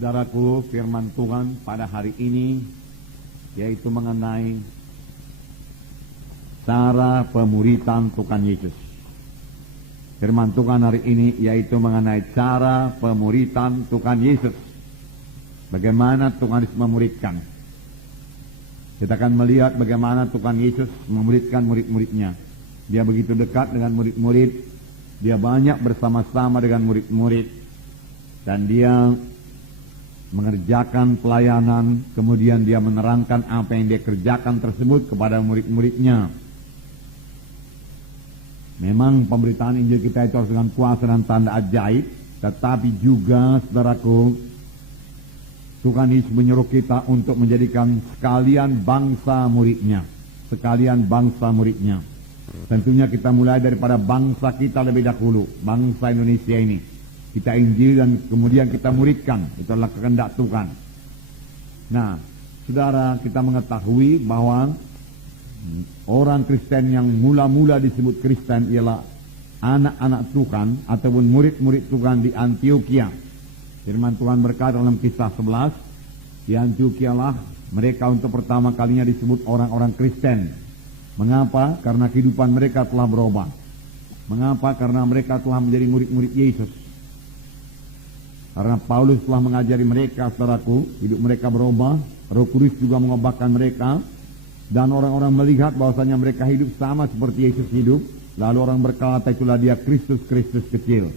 Saudaraku, firman Tuhan pada hari ini yaitu mengenai cara pemuritan Tuhan Yesus. Firman Tuhan hari ini yaitu mengenai cara pemuritan Tuhan Yesus. Bagaimana Tuhan Yesus memuridkan. Kita akan melihat bagaimana Tuhan Yesus memuridkan murid-muridnya. Dia begitu dekat dengan murid-murid. Dia banyak bersama-sama dengan murid-murid. Dan dia mengerjakan pelayanan. Kemudian dia menerangkan apa yang dia kerjakan tersebut kepada murid-muridnya. Memang pemberitaan Injil kita itu harus dengan kuasa dan tanda ajaib. Tetapi juga, saudaraku, Tuhan Yesus menyuruh kita untuk menjadikan sekalian bangsa muridnya. Sekalian bangsa muridnya. Tentunya kita mulai daripada bangsa kita lebih dahulu. Bangsa Indonesia ini. Kita Injil dan kemudian kita muridkan. Itu adalah kehendak Tuhan. Nah, saudara, kita mengetahui bahwa orang Kristen yang mula-mula disebut Kristen ialah anak-anak Tuhan ataupun murid-murid Tuhan di Antioquia. Firman Tuhan berkata dalam Kisah 11, di Antioquia lah mereka untuk pertama kalinya disebut orang-orang Kristen. Mengapa? Karena kehidupan mereka telah berubah. Mengapa? Karena mereka telah menjadi murid-murid Yesus. Karena Paulus telah mengajari mereka, saudaraku, hidup mereka berubah. Roh Kudus juga mengubahkan mereka. Dan orang-orang melihat bahwasanya mereka hidup sama seperti Yesus hidup. Lalu orang berkata, itulah dia Kristus kecil.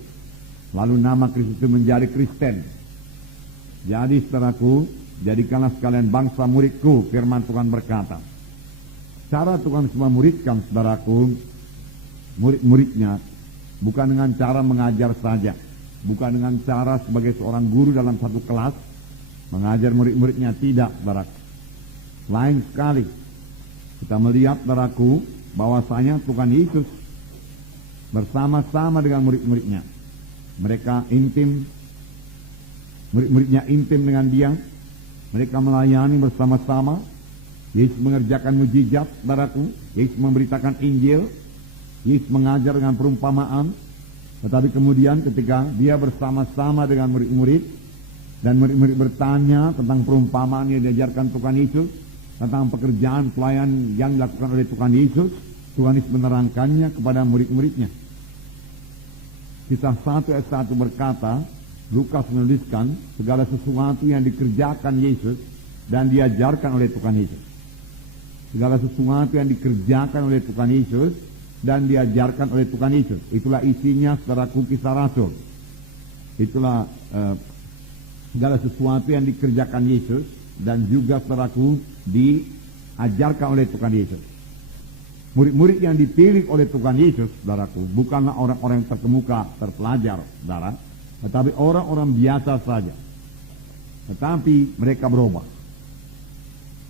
Lalu nama Kristus itu menjadi Kristen. Jadi, saudaraku, jadikanlah sekalian bangsa muridku, firman Tuhan berkata. Cara Tuhan memuridkan, saudaraku, murid-muridnya, bukan dengan cara mengajar saja. Bukan dengan cara sebagai seorang guru dalam satu kelas, mengajar murid-muridnya, tidak, saudaraku. Lain sekali. Kita melihat, saudaraku, bahwasanya Tuhan Yesus bersama-sama dengan murid-muridnya. Mereka intim, murid-muridnya intim dengan dia. Mereka melayani bersama-sama. Yesus mengerjakan mujizat, saudaraku. Yesus memberitakan Injil. Yesus mengajar dengan perumpamaan. Tetapi kemudian ketika dia bersama-sama dengan murid-murid, dan murid-murid bertanya tentang perumpamaan yang diajarkan Tuhan Yesus, tentang pekerjaan pelayan yang dilakukan oleh Tuhan Yesus, Tuhan Yesus menerangkannya kepada murid-muridnya. Kisah 1 ayat 1 berkata, Lukas menuliskan segala sesuatu yang dikerjakan Yesus dan diajarkan oleh Tuhan Yesus. Segala sesuatu yang dikerjakan oleh Tuhan Yesus dan diajarkan oleh Tuhan Yesus. Itulah isinya, saudaraku, Kisah Rasul. Itulah segala sesuatu yang dikerjakan Yesus dan juga, saudaraku, diajarkan oleh Tuhan Yesus. Murid-murid yang dipilih oleh Tuhan Yesus, saudaraku, bukanlah orang-orang yang terkemuka, terpelajar, saudara, tetapi orang-orang biasa saja. Tetapi mereka berubah.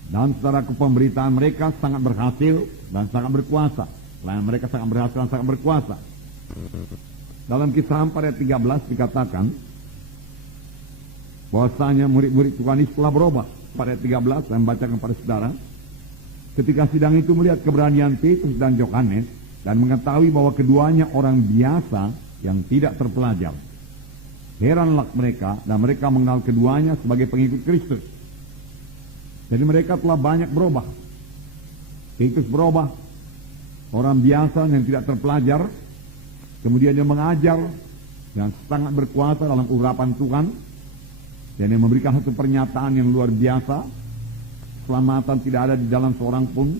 Dan, saudaraku, pemberitaan mereka sangat berhasil dan sangat berkuasa. Lain mereka sangat berhasil dan sangat berkuasa. Dalam Kisah 4 ayat 13 dikatakan bahwasanya murid-murid Tuhan Yesus telah berubah. Pada ayat 13 saya membacakan kepada saudara. Ketika sidang itu melihat keberanian Petrus dan Yohanes dan mengetahui bahwa keduanya orang biasa yang tidak terpelajar, heranlah mereka dan mereka mengenal keduanya sebagai pengikut Kristus. Jadi mereka telah banyak berubah. Petrus berubah, orang biasa yang tidak terpelajar, kemudian dia mengajar yang sangat berkuasa dalam urapan Tuhan, dan dia memberikan satu pernyataan yang luar biasa. Keselamatan tidak ada di dalam seorang pun,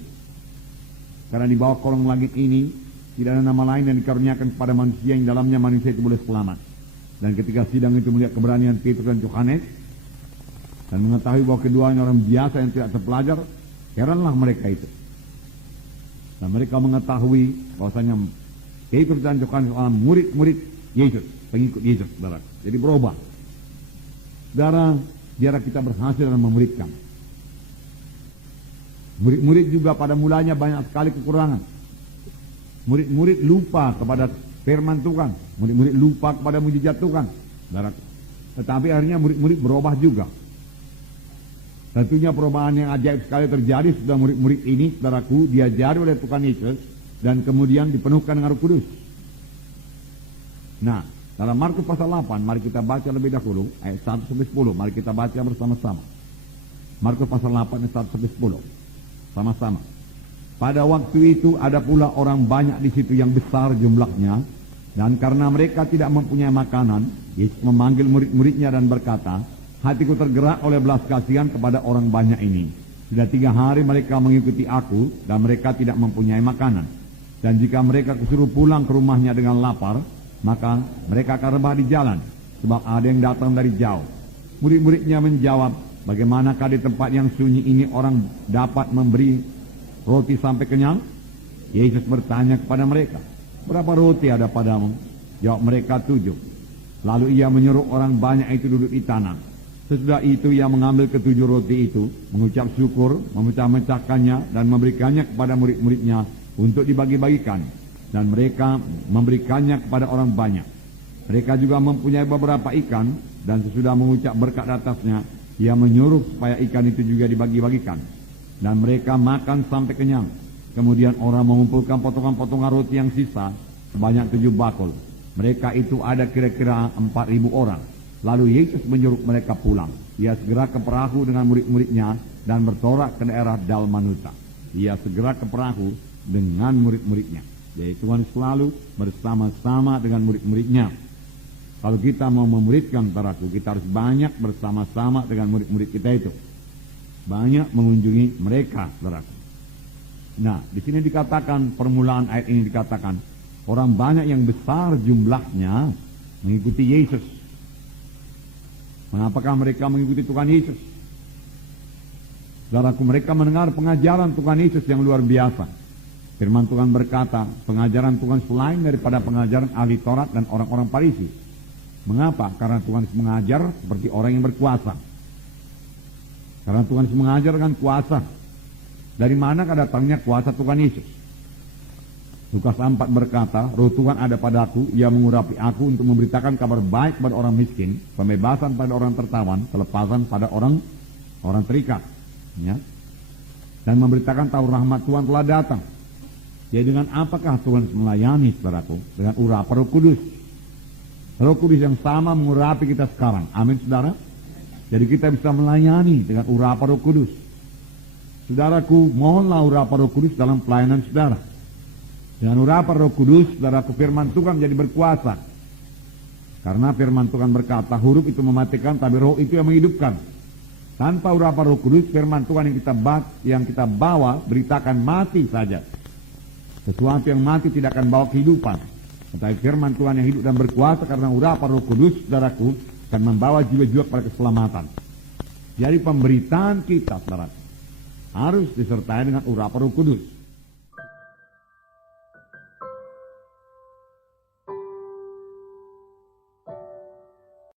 karena di bawah kolong langit ini tidak ada nama lain yang dikaruniakan kepada manusia yang dalamnya manusia itu boleh selamat. Dan ketika sidang itu melihat keberanian Petrus dan Yohanes dan mengetahui bahwa keduanya orang biasa yang tidak terpelajar, heranlah mereka itu. Dan mereka mengetahui bahwasanya Petrus dan Yohanes adalah murid-murid Yesus, pengikut Yesus, saudara. Jadi berubah. Saudara, biar kita berhasil dalam memuridkan. Murid-murid juga pada mulanya banyak sekali kekurangan. Murid-murid lupa kepada firman Tuhan. Murid-murid lupa kepada mujizat Tuhan. Tetapi akhirnya murid-murid berubah juga. Tentunya perubahan yang ajaib sekali terjadi sudah murid-murid ini, saudaraku, diajari oleh Tuhan Yesus dan kemudian dipenuhkan dengan Roh Kudus. Nah, Dalam Markus pasal 8, mari kita baca lebih dahulu, ayat 1 sampai 10. Mari kita baca bersama-sama. Markus pasal 8, ayat 1 sampai 10. Sama-sama. Pada waktu itu ada pula orang banyak di situ yang besar jumlahnya, dan karena mereka tidak mempunyai makanan, Yesus memanggil murid-muridnya dan berkata, hatiku tergerak oleh belas kasihan kepada orang banyak ini. Sudah 3 hari mereka mengikuti aku, dan mereka tidak mempunyai makanan. Dan jika mereka kusuruh pulang ke rumahnya dengan lapar, maka mereka akan rebah di jalan, sebab ada yang datang dari jauh. Murid-muridnya menjawab, bagaimanakah di tempat yang sunyi ini orang dapat memberi roti sampai kenyang? Yesus bertanya kepada mereka, berapa roti ada padamu? Jawab mereka, 7. Lalu ia menyuruh orang banyak itu duduk di tanah. Sesudah itu ia mengambil ke-7 roti itu, mengucap syukur, memecah-mecahkannya dan memberikannya kepada murid-muridnya untuk dibagi-bagikan. Dan mereka memberikannya kepada orang banyak. Mereka juga mempunyai beberapa ikan, dan sesudah mengucap berkat atasnya, ia menyuruh supaya ikan itu juga dibagi-bagikan. Dan mereka makan sampai kenyang. Kemudian orang mengumpulkan potongan-potongan roti yang sisa sebanyak 7 bakul. Mereka itu ada kira-kira 4.000 orang. Lalu Yesus menyuruh mereka pulang. Ia segera ke perahu dengan murid-muridnya dan bertolak ke daerah Dalmanuta. Ia segera ke perahu dengan murid-muridnya. Jadi Tuhan selalu bersama-sama dengan murid-muridnya. Kalau kita mau memuridkan saudaraku, kita harus banyak bersama-sama dengan murid-murid kita itu. Banyak mengunjungi mereka, saudaraku. Nah, di sini dikatakan, permulaan ayat ini dikatakan, orang banyak yang besar jumlahnya mengikuti Yesus. Mengapakah mereka mengikuti Tuhan Yesus? Saudaraku, mereka mendengar pengajaran Tuhan Yesus yang luar biasa. Firman Tuhan berkata, pengajaran Tuhan selain daripada pengajaran ahli Taurat dan orang-orang Farisi. Mengapa? Karena Tuhan mengajar seperti orang yang berkuasa. Karena Tuhan mengajar dengan kuasa. Dari manakah datangnya kuasa Tuhan Yesus? Lukas 4 berkata, roh Tuhan ada padaku, ia mengurapi aku untuk memberitakan kabar baik pada orang miskin, pembebasan pada orang tertawan, kelepasan pada orang terikat. Ya. Dan memberitakan tahu rahmat Tuhan telah datang. Jadi dengan apakah Tuhan melayani, saudaraku? Dengan urapan Roh Kudus. Roh Kudus yang sama mengurapi kita sekarang. Amin, saudara. Jadi kita bisa melayani dengan urapan Roh Kudus. Saudaraku, mohonlah urapan Roh Kudus dalam pelayanan saudara. Dengan urapan Roh Kudus, saudaraku, firman Tuhan menjadi berkuasa. Karena firman Tuhan berkata, huruf itu mematikan, tapi roh itu yang menghidupkan. Tanpa urapan Roh Kudus, firman Tuhan yang kita bawa beritakan mati saja. Sesuatu yang mati tidak akan bawa kehidupan. Tetapi firman Tuhan yang hidup dan berkuasa karena urapan Roh Kudus, saudaraku, akan membawa jiwa-jiwa pada keselamatan. Jadi pemberitaan kita, saudara, harus disertai dengan urapan Roh Kudus.